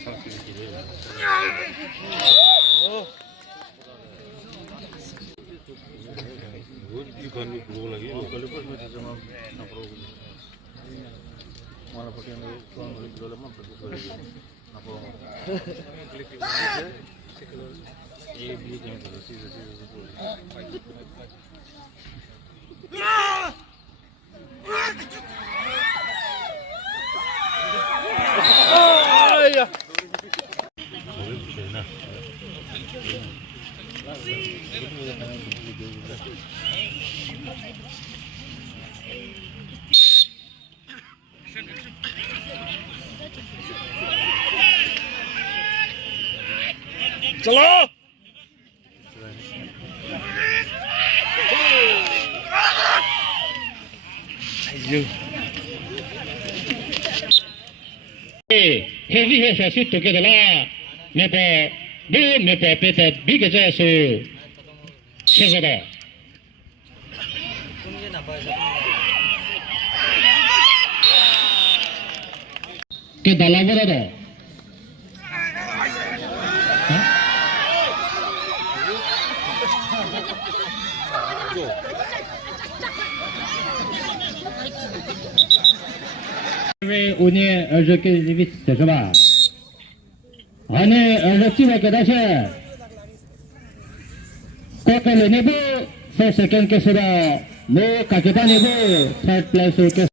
Ikan ni perlu lagi. Kalau pas macam sama nak perlu. Mana pakai ni tuang beli kilo lama perlu lagi. Nak perlu. Ini beli yang tu sih. Ayah. चलो heavy has a sit together la nepo bu nepo peta big as so segera ke dalam berada उन्हें अर्ज के निमित्त सेवा अने अर्जी में क्या है कोकले नेबो फर्स्ट सेकंड के सेवा मो काकेता नेबो थर्ड प्लेस के